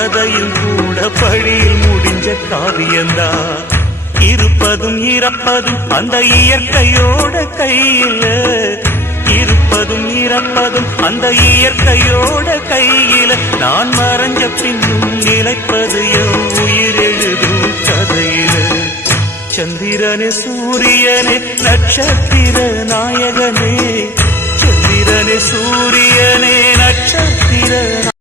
கதையில் கூட பழியில் முடிஞ்ச காவியந்தான். இருப்பதும் இறப்பதும் அந்த இயற்கையோட கையில, இருப்பதும் இறப்பதும் அந்த இயற்கையோட கையில. நான் மறைஞ்ச பின்னும் நிலைப்பது என் உயிர் எழுதும் கதையில. சந்திரனே சூரியனே நட்சத்திர நாயகனே, சந்திரனே சூரியனே